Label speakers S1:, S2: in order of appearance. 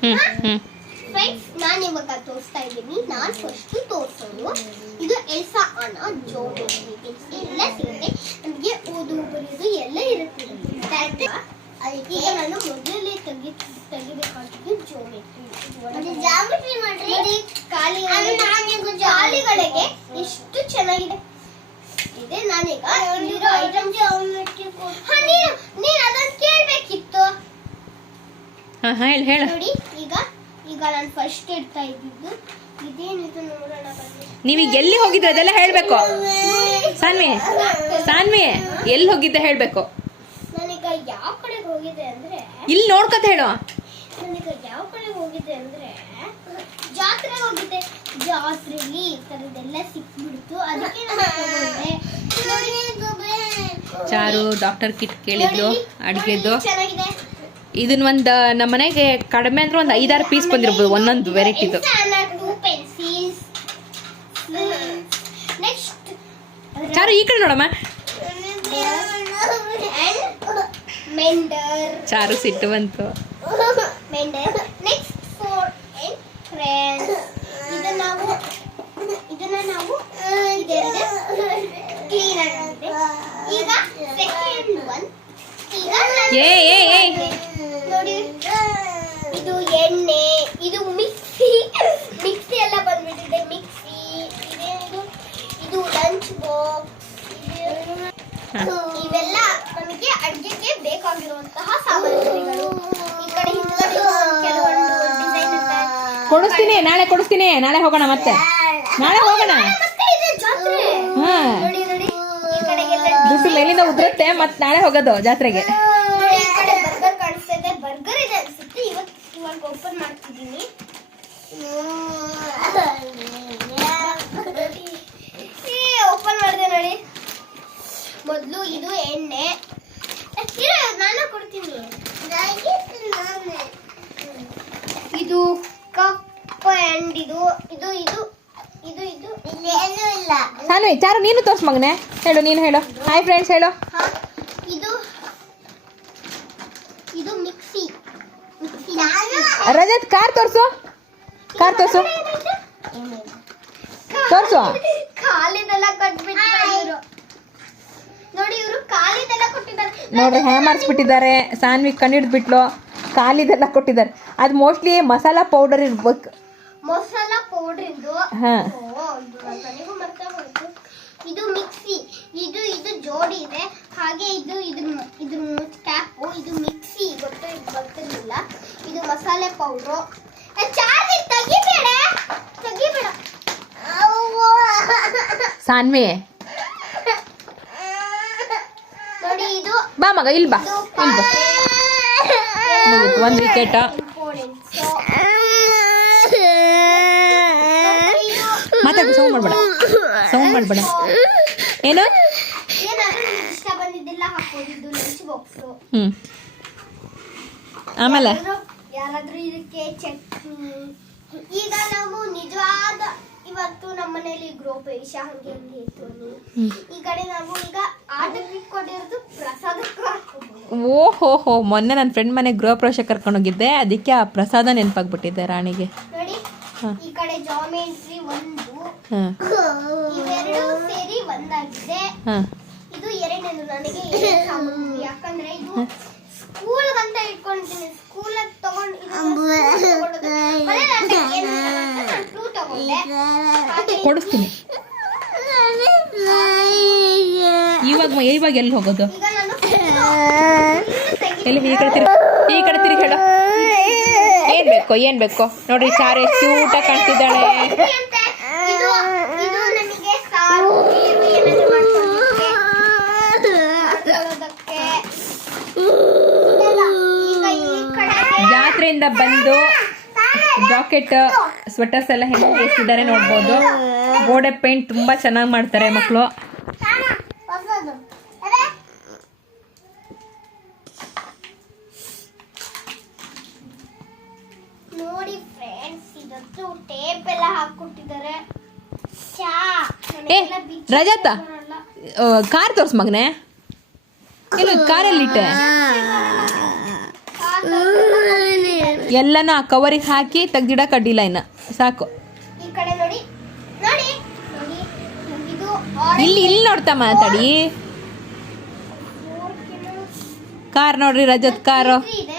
S1: Friends ನಾನು ಇವಾಗ ತೋರಿಸ್ತಾ ಇದ್ದೀನಿ. ನಾನು ಫಸ್ಟ್ ತೋರಿಸೋದು. ಇದು ಎಲ್ಸಾ ಅನ್ನ ಜೋಡಿ ಎಲ್ಲ ಸಿಗುತ್ತೆ. ನಮಗೆ ಓದು ಬರೆಯೋದು ಎಲ್ಲ ಇರುತ್ತೆ. ಅದಕ್ಕೆ ನಾನು ಮೊದಲೇ ತೆಗಿ ತೆಗಿಬೇಕಾಗಿದ್ದು ಜೋಡಿ ಜಾಮೆಟ್ರಿ ಮಾಡ್ರಿ. ಖಾಲಿ ಜಾಲಿಗಳಿಗೆ ಎಷ್ಟು ಚೆನ್ನಾಗಿದೆ. ಇದೆ ನಾನೀಗ ಇಲ್ಲಿರೋ ಐಟಮ್ ನೀನು ಅದನ್ನ
S2: ಹಾಂ ಹಾಂ ಹೇಳು ಹೇಳು.
S1: ನೋಡಿ ಈಗ ಈಗ ನಾನು ಫಸ್ಟ್ ಇಡ್ತಾ ಇದ್ದಿದ್ದು ಇದೇನಿದು ನೋಡೋಣ ಬನ್ನಿ.
S2: ನೀವೀಗ ಎಲ್ಲಿ ಹೋಗಿದ್ರೆ ಅದೆಲ್ಲ ಹೇಳಬೇಕು. ಸಾನ್ವಿ ಸಾನ್ವಿ ಎಲ್ಲಿ ಹೋಗಿದ್ದೆ ಹೇಳಬೇಕು.
S1: ನಾನೀಗ ಯಾವ ಕಡೆಗೆ ಹೋಗಿದೆ ಅಂದ್ರೆ
S2: ಇಲ್ಲಿ ನೋಡ್ಕೊತ ಹೇಳು.
S1: ನಾನೀಗ ಯಾವ ಕಡೆ ಹೋಗಿದೆ ಅಂದ್ರೆ ಜಾತ್ರೆ ಹೋಗಿದ್ದೆ. ಜಾತ್ರೆಲಿ ಈ ತರದೆಲ್ಲ ಸಿಕ್ಬಿಡ್ತು. ಅದಕ್ಕೆ ನಾನು ತಗೊಂಡೆ. ನೋಡಿ,
S2: ಚಾರು ಡಾಕ್ಟರ್ ಕಿಟ್ ಕೇಳಿದ್ರು
S1: ನೋಡಿ,
S2: ಅಡುಗೆದು
S1: ಚೆನ್ನಾಗಿದೆ.
S2: ಇದನ್ನ ಒಂದು ನಮ್ಮ ಮನೆಗೆ ಕಡಿಮೆ ಅಂದ್ರೆ ಒಂದು ಐದಾರು ಪೀಸ್ ಬಂದಿರ್ಬೋದು, ಒಂದೊಂದು ವೆರೈಟಿದು
S1: ಟೂ ನೆಕ್ಸ್ಟ್
S2: ಚಾರು ಈ ಕಡೆ ನೋಡಮ್ಮ. ಚಾರು ಸಿಟ್ಟು ಬಂತು
S1: ಮೆಂಡರ್ ನೆಕ್ಸ್ಟ್ ಫೋರ್ ಅಂಡ್ ಫ್ರೆಂಡ್ಸ್ ಇದನ್ನ ನಾವು ಇದನ್ನ ನಾವು ಇದೆರಡು ಕ್ಲೀನ್ ಆಗಿದೆ ಈಗ ಸೆಕೆಂಡ್ ಒನ್ ಈಗ ನಾನು-
S2: ಏ ಏ ಏ
S1: ನೋಡಿ ಇದು ಎಣ್ಣೆ ಇದು ಮಿಕ್ಸಿ ಮಿಕ್ಸಿ ಎಲ್ಲ ಬಂದ್ಬಿಟ್ಟಿದೆ ಮಿಕ್ಸಿ ಇದೇನಿದು ಇದು ಲಂಚ್ ಬಾಕ್ಸ್ ಇವೆಲ್ಲ ನಮಗೆ ಅಡುಗೆಗೆ ಬೇಕಾಗಿರುವಂತಹ ಸಾಮಗ್ರಿಗಳು. ಈ ಕಡೆ ಹಿಂದ್ಗಡೆ ಕೆಲವೊಂದು ಡಿಸೈನ್
S2: ಕೊಡಿಸ್ತೀನಿ ನಾಳೆ ಕೊಡಿಸ್ತೀನಿ. ನಾಳೆ ಹೋಗೋಣ ಮತ್ತೆ. ನಾಳೆ ಹೋಗೋಣ.
S1: ಮತ್ತೆ ಇದೆ ಜಾತ್ರೆ.
S2: ಹಾ.
S1: ನೋಡಿ ನೋಡಿ. ಈ ಕಡೆಗೆಲ್ಲ
S2: ದುಡ್ಡು ಎಲ್ಲಿಂದ ಉದುರುತ್ತೆ ಮತ್ತೆ ನಾಳೆ ಹೋಗೋದು ಜಾತ್ರೆಗೆ
S1: ನೋಡಿ ಈ ಕಡೆ ಬರ್ಗರ್ ಕಾಣಿಸ್ತಾ ಇದೆ ಬರ್ಗರ್ ಇದೆ ಅನ್ಸುತ್ತೆ ಇವತ್ತು ಇವಾಗ ಓಪನ್ ಮಾಡ್ತಿದ್ದೀನಿ ಓಪನ್ ಮಾಡಿದೆ ನೋಡಿ ಮೊದಲು ಇದು ಎಣ್ಣೆ ಇರು, ನಾನು ಕೊಡ್ತೀನಿ ಇದು ಇದು ಇದು ಇದು ಇದು. ಇದು ಏನು ಇಲ್ಲ.
S2: ಸಾನ್ವಿ ಚಾರು ನೀನು ತೋರ್ಸ್ ಮಗನೆ. ಹೇಳು ನೀನು ಹೇಳು. ಹಾಯ್ ಫ್ರೆಂಡ್ಸ್ ಹೇಳು.
S1: ಹಾ, ಇದು ಇದು ಮಿಕ್ಸಿ. ಮಿಕ್ಸಿ.
S2: ರಜತ್ ಕಾರ್ ತೋರ್ಸು. ಕಾರ್ ತೋರ್ಸು. ತೋರ್ಸು.
S1: ಕಾಲಿದೆಲ್ಲ ಕೊಟ್ಬಿಟ್ಟಿದ್ದಾರೆ ಇವರು. ನೋಡಿ ಇವರು ಕಾಲಿದೆಲ್ಲ ಕೊಟ್ಟಿದ್ದಾರೆ.
S2: ನೋಡ್ರಿ ಹ್ಯಾಮರ್ಸ್ ಬಿಟ್ಟಿದ್ದಾರೆ. ಸಾನ್ವಿ ಕಣ್ಣಿಡ್ದು ಬಿಟ್ಲು ಕಾಲಿದೆಲ್ಲ ಕೊಟ್ಟಿದ್ದಾರೆ. ಅದು ಮೋಸ್ಟ್ಲಿ ಮಸಾಲ ಪೌಡರ್ ಇರ್ಬೇಕು.
S1: ಮಸಾಲಾ ಪೌಡರ್ ಇದು.
S2: ಹಾ.
S1: ಓ, ಇದು ನನಗೂ ಮರ್ತೆ ಹೋಯ್ತು ಇದು ಮಿಕ್ಸಿ. ಇದು ಇದು ಜೋಡಿ ಇದೆ. ಹಾಗೆ ಇದು ಇದು ಇದ್ರ ಕ್ಯಾಪು ಇದು ಮಿಕ್ಸಿ. ಗೊತ್ತ ಗೊತ್ತಿರಲಿಲ್ಲ. ಇದು ಮಸಾಲೆ ಪೌಡ್ರು. ಚಾರ್ಜ್ ತೆಗಿಬೇಡ. ತೆಗಿಬೇಡ.
S2: ಸಾನ್ವಿ.
S1: ನೋಡಿ ಇದು.
S2: ಬಾ ಮಗ ಇಲ್ಲಿ ಬಾ.
S1: ಇದು
S2: ಇಲ್ಲಿ ಬಾ. ಒಂದು ವಿಕೆಟ್ ಸೌಂಡ್ ಮಾಡಬೇಡ. ಸೌಂಡ್ ಮಾಡಬೇಡ. ಏನು? ಹ್ಞೂ ಆಮೇಲೆ?
S1: ಯಾರಾದ್ರೂ ಇದಕ್ಕೆ ಚಟ್ನಿ ಈಗ ನಾವು ನಿಜವಾದ ಇವತ್ತು ನಮ್ಮ ಮನೇಲಿ ಗೃಹ ಪ್ರವೇಶ ಹಂಗೆ ಹಿಂಗೆ ಇತ್ತು ಈ ಕಡೆ ನಾವು ಈಗ ಆಟಕ್ಕೆ ಇಟ್ಕೊಂಡಿರೋದು ಪ್ರಸಾದಕ್ಕೂ ಹಾಕೋಬಹುದು
S2: ಓ ಹೋ ಹೋ ಮೊನ್ನೆ ನನ್ನ ಫ್ರೆಂಡ್ ಮನೆಗೆ ಗೃಹ ಪ್ರವೇಶ ಕರ್ಕೊಂಡೋಗಿದ್ದೆ ಅದಕ್ಕೆ ಆ ಪ್ರಸಾದ ನೆನಪಾಗ್ಬಿಟ್ಟಿದ್ದೆ ರಾಣಿಗೆ.
S1: ನೋಡಿ ಈ ಕಡೆ ಜಾಮೆಂಟ್ರಿ ಒಂದು
S2: ಹಾಂ.
S1: ಇವೆರಡು ಸೇರಿ ಒಂದಾಗಿದೆ.
S2: ಹಾಂ.
S1: ಇದು ಎರಡನೇದು ನನಗೆ ಎರಡೇ ಸಾಮಗ್ರಿ ಯಾಕಂದ್ರೆ ಇದು ಸ್ಕೂಲ್ ಅಂತ ಇಟ್ಕೊಂಡಿದ್ದೀನಿ. ಸ್ಕೂಲ್ ತಗೊಂಡು ಟೂ ತಗೊಂಡೆ. ಹಾಗೆ
S2: ಕೊಡಿಸ್ತೀನಿ. ಇವಾಗ ಇವಾಗ ಎಲ್ಲಿ ಹೋಗೋದು?
S1: ಈಗ ನಾನು
S2: ಎಲ್ಲಿ ಈ ಕಡೆ ತಿರುಗಿ ಈ ಕಡೆ ತಿರುಗಿ ಹೇಳು. ಏನ್ ಬೇಕು ಏನ್ ಬೇಕು? ನೋಡ್ರಿ ಸಾರಿ ಎಷ್ಟು ಕ್ಯೂಟಾಗಿ ಕಾಣ್ತಿದ್ದಾಳೆ
S1: ಇದು ಇದು ನನಗೆ ಸಾರು ನೀರು ಏನಾದ್ರು ಮಾಡ್ಕೊಳ್ಳೋದಕ್ಕೆ ಮಾಡ್ಕೊಳ್ಳೋದಕ್ಕೆ ಇದೆಲ್ಲ. ಈಗ ಈ ಕಡೆ
S2: ಜಾತ್ರೆಯಿಂದ ಬಂದು ಜಾಕೆಟ್ ಸ್ವೆಟರ್ಸ್ ಎಲ್ಲ ಹೆಂಗೆ ಬೇಯಿಸಿದ್ದಾರೆ ನೋಡ್ಬೋದು. ಗೋಡೆ ಪೇಂಟ್ ತುಂಬಾ ಚೆನ್ನಾಗಿ ಮಾಡ್ತಾರೆ ಮಕ್ಕಳು
S1: ನೋಡಿ ಫ್ರೆಂಡ್ಸ್ ಇದತ್ತು ಟೇಪ್ ಎಲ್ಲ ಹಾಕೊಟ್ಟಿದ್ದಾರೆ ಚಾ
S2: ಏ
S1: ನನಗೆಲ್ಲ ಬಿಚ್ಚಿ
S2: ರಜತ. ಕಾರ್ ತೋರ್ಸ್ ಮಗನೆ. ಇಲ್ಲ ಕಾರಲ್ಲಿ ಇಟ್ಟೆ. ಎಲ್ಲನೂ ಆ ಕವರಿಗೆ ಹಾಕಿ ತೆಗ್ದಿಡಕ್ ಅಡ್ಡಿಲ್ಲ ಇನ್ನ ಸಾಕು.
S1: ಈ ಕಡೆ ನೋಡಿ. ನೋಡಿ. ನೋಡಿ. ಇದು
S2: ಇಲ್ಲಿ ಇಲ್ಲಿ ನೋಡ್ತಾ ಮಾತಾಡಿ. ಕಾರ್ ನೋಡ್ರಿ ರಜತ್ ಕಾರು.
S1: ಇದೆ.